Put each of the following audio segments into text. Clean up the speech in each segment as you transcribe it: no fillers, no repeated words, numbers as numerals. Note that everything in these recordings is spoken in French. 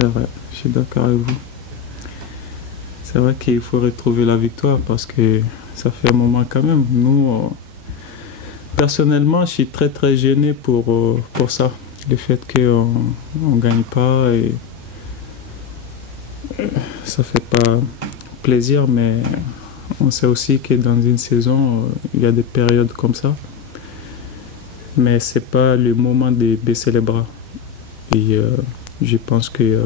C'est vrai, je suis d'accord avec vous. C'est vrai qu'il faut retrouver la victoire parce que ça fait un moment quand même. Nous, personnellement, je suis très très gêné pour ça. Le fait qu'on ne gagne pas, et ça fait pas plaisir, mais on sait aussi que dans une saison, il y a des périodes comme ça. Mais ce n'est pas le moment de baisser les bras. Et je pense que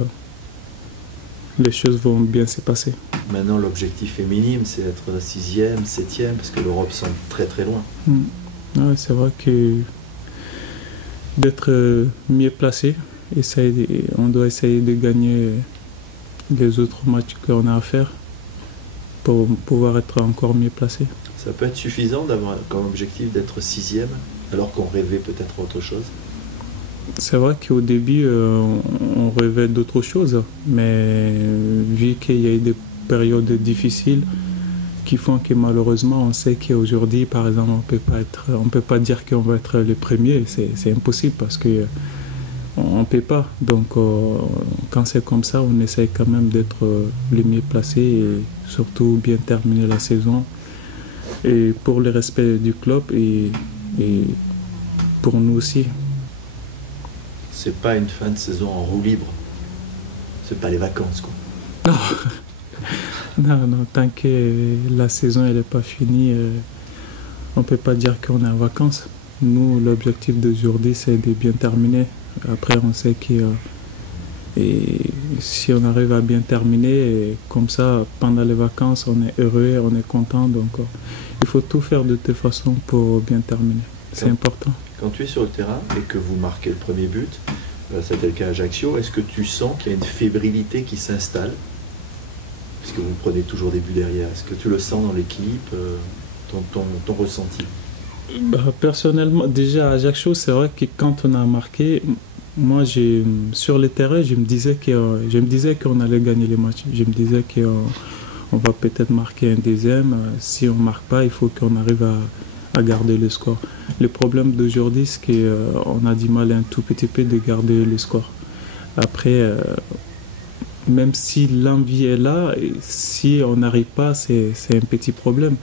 les choses vont bien se passer. Maintenant, l'objectif est minime, c'est être 6e, 7e, parce que l'Europe semble très très loin. Ouais, c'est vrai que d'être mieux placé, on doit essayer de gagner les autres matchs qu'on a à faire pour pouvoir être encore mieux placé. Ça peut être suffisant d'avoir comme objectif d'être 6e, alors qu'on rêvait peut-être autre chose? C'est vrai qu'au début, on rêvait d'autre chose, mais vu qu'il y a eu des périodes difficiles qui font que malheureusement, on sait qu'aujourd'hui, par exemple, on peut pas dire qu'on va être le premier, c'est impossible parce que on ne peut pas. Donc, quand c'est comme ça, on essaye quand même d'être le mieux placé et surtout bien terminer la saison. Et pour le respect du club et pour nous aussi. C'est pas une fin de saison en roue libre. C'est pas les vacances, quoi. Non, non, tant que la saison n'est pas finie, on ne peut pas dire qu'on est en vacances. Nous, l'objectif d'aujourd'hui, c'est de bien terminer. Après, on sait que si on arrive à bien terminer, et comme ça, pendant les vacances, on est heureux, on est content. Donc, il faut tout faire de toute façon pour bien terminer. C'est important. Quand tu es sur le terrain et que vous marquez le premier but, c'était le cas à Ajaccio, est-ce que tu sens qu'il y a une fébrilité qui s'installe? Parce que vous prenez toujours des buts derrière. Est-ce que tu le sens dans l'équipe, ton ressenti? Personnellement, déjà à Ajaccio, c'est vrai que quand on a marqué, moi, sur le terrain, je me disais qu'on allait gagner les matchs. Je me disais qu'on va peut-être marquer un deuxième. Si on ne marque pas, il faut qu'on arrive à garder le score. Le problème d'aujourd'hui, c'est qu'on a du mal un tout petit peu de garder le score. Après, même si l'envie est là, si on n'arrive pas, c'est un petit problème.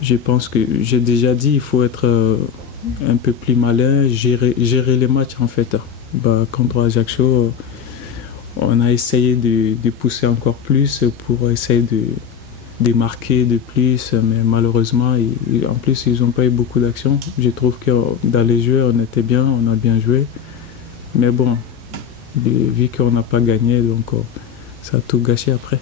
Je pense que j'ai déjà dit, il faut être un peu plus malin, gérer les matchs en fait. Contre Ajaccio, on a essayé de pousser encore plus pour essayer de marquer de plus, mais malheureusement, en plus, ils n'ont pas eu beaucoup d'actions. Je trouve que dans les jeux, on était bien, on a bien joué. Mais bon, vu qu'on n'a pas gagné, donc ça a tout gâché après.